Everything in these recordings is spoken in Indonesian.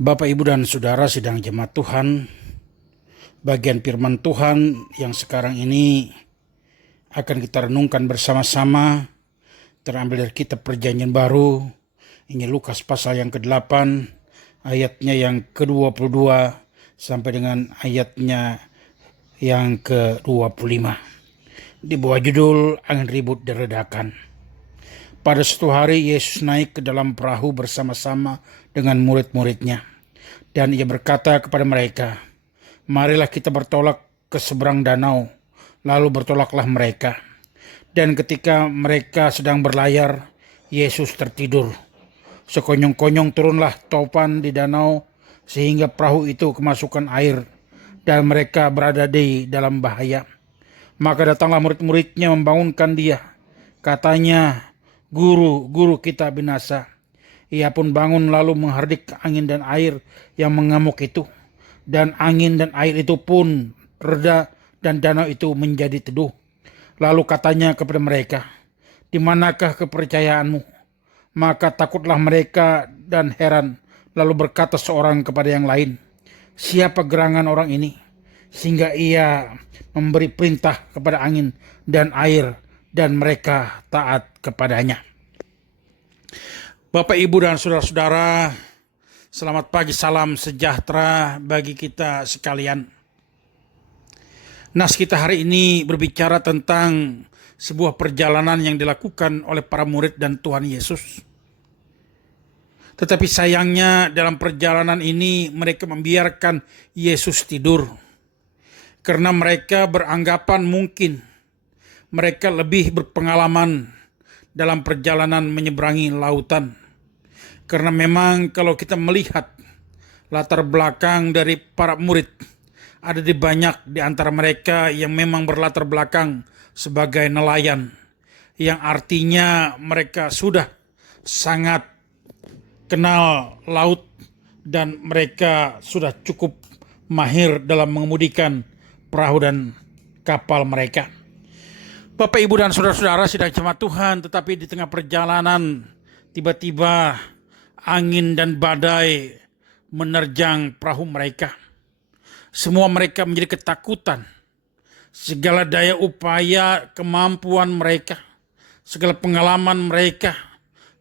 Bapak, Ibu, dan Saudara sidang jemaat Tuhan, bagian firman Tuhan yang sekarang ini akan kita renungkan bersama-sama terambil dari kitab Perjanjian Baru. Ini Lukas pasal yang ke-8, ayatnya yang ke-22 sampai dengan ayatnya yang ke-25. Di bawah judul Angin Ribut Diredakan. Pada suatu hari Yesus naik ke dalam perahu bersama-sama dengan murid-muridnya. Dan ia berkata kepada mereka, "Marilah kita bertolak ke seberang danau." Lalu bertolaklah mereka. Dan ketika mereka sedang berlayar, Yesus tertidur. Sekonyong-konyong turunlah topan di danau sehingga perahu itu kemasukan air dan mereka berada di dalam bahaya. Maka datanglah murid-muridnya membangunkan dia. Katanya, "Guru, guru, kita binasa." Ia pun bangun lalu menghardik angin dan air yang mengamuk itu. Dan angin dan air itu pun reda dan danau itu menjadi teduh. Lalu katanya kepada mereka, "Di manakah kepercayaanmu?" Maka takutlah mereka dan heran. Lalu berkata seorang kepada yang lain, "Siapa gerangan orang ini, sehingga ia memberi perintah kepada angin dan air dan mereka taat kepadanya." Bapak, Ibu, dan saudara-saudara, selamat pagi, salam sejahtera bagi kita sekalian. Nas kita hari ini berbicara tentang sebuah perjalanan yang dilakukan oleh para murid dan Tuhan Yesus. Tetapi sayangnya dalam perjalanan ini mereka membiarkan Yesus tidur. Karena mereka beranggapan mungkin mereka lebih berpengalaman dalam perjalanan menyeberangi lautan. Karena memang kalau kita melihat latar belakang dari para murid, ada banyak di antara mereka yang memang berlatar belakang sebagai nelayan, yang artinya mereka sudah sangat kenal laut dan mereka sudah cukup mahir dalam mengemudikan perahu dan kapal mereka. Bapak, Ibu, dan saudara-saudara sidang jemaat Tuhan, tetapi di tengah perjalanan tiba-tiba angin dan badai menerjang perahu mereka. Semua mereka menjadi ketakutan. Segala daya upaya, kemampuan mereka, segala pengalaman mereka,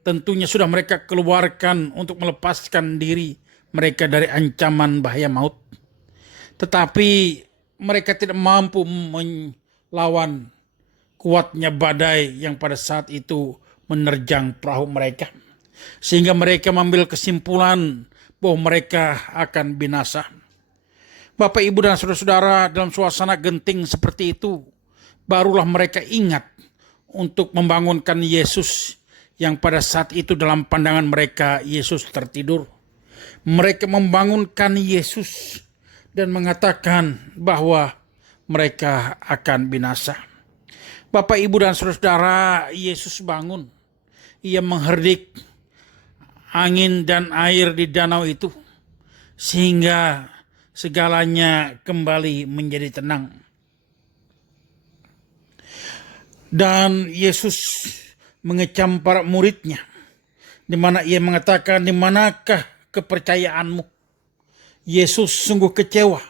tentunya sudah mereka keluarkan untuk melepaskan diri mereka dari ancaman bahaya maut. Tetapi mereka tidak mampu melawan kuatnya badai yang pada saat itu menerjang perahu mereka. Sehingga mereka mengambil kesimpulan bahwa mereka akan binasa. Bapak, Ibu, dan saudara-saudara, dalam suasana genting seperti itu, barulah mereka ingat untuk membangunkan Yesus yang pada saat itu dalam pandangan mereka Yesus tertidur. Mereka membangunkan Yesus dan mengatakan bahwa mereka akan binasa. Bapak, Ibu, dan saudara-saudara, Yesus bangun. Ia mengherdik angin dan air di danau itu sehingga segalanya kembali menjadi tenang. Dan Yesus mengecam para muridnya, di mana ia mengatakan, "Di manakah kepercayaanmu?" Yesus sungguh kecewa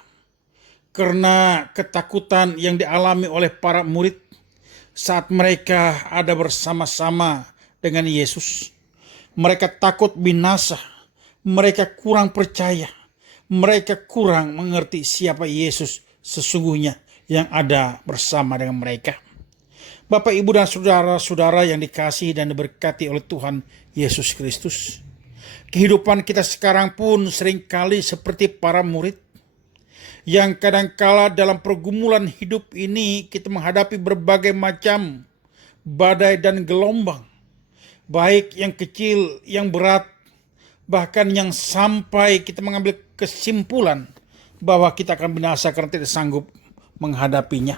karena ketakutan yang dialami oleh para murid saat mereka ada bersama-sama dengan Yesus. Mereka takut binasa, mereka kurang percaya, mereka kurang mengerti siapa Yesus sesungguhnya yang ada bersama dengan mereka. Bapak, Ibu, dan saudara-saudara yang dikasihi dan diberkati oleh Tuhan Yesus Kristus, kehidupan kita sekarang pun seringkali seperti para murid, yang kadangkala dalam pergumulan hidup ini kita menghadapi berbagai macam badai dan gelombang, baik yang kecil, yang berat, bahkan yang sampai kita mengambil kesimpulan bahwa kita akan binasa karena tidak sanggup menghadapinya.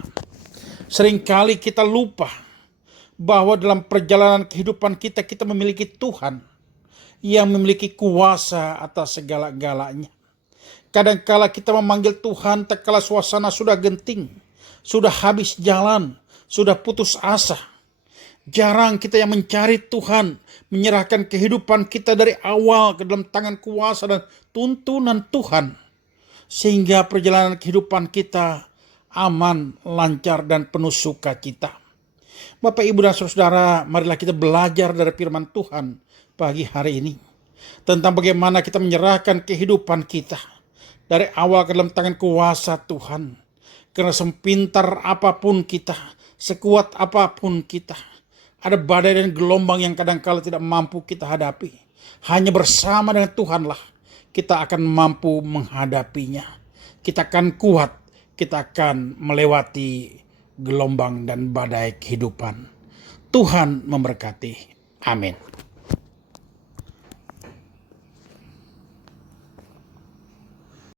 Seringkali kita lupa bahwa dalam perjalanan kehidupan kita, kita memiliki Tuhan yang memiliki kuasa atas segala-galanya. Kadangkala kita memanggil Tuhan tatkala suasana sudah genting, sudah habis jalan, sudah putus asa. Jarang kita yang mencari Tuhan, menyerahkan kehidupan kita dari awal ke dalam tangan kuasa dan tuntunan Tuhan. Sehingga perjalanan kehidupan kita aman, lancar, dan penuh sukacita. Bapak, Ibu, dan Saudara, marilah kita belajar dari firman Tuhan pagi hari ini. Tentang bagaimana kita menyerahkan kehidupan kita dari awal ke dalam tangan kuasa Tuhan. Karena sepintar apapun kita, sekuat apapun kita, ada badai dan gelombang yang kadang-kala tidak mampu kita hadapi. Hanya bersama dengan Tuhanlah kita akan mampu menghadapinya. Kita akan kuat, kita akan melewati gelombang dan badai kehidupan. Tuhan memberkati. Amin.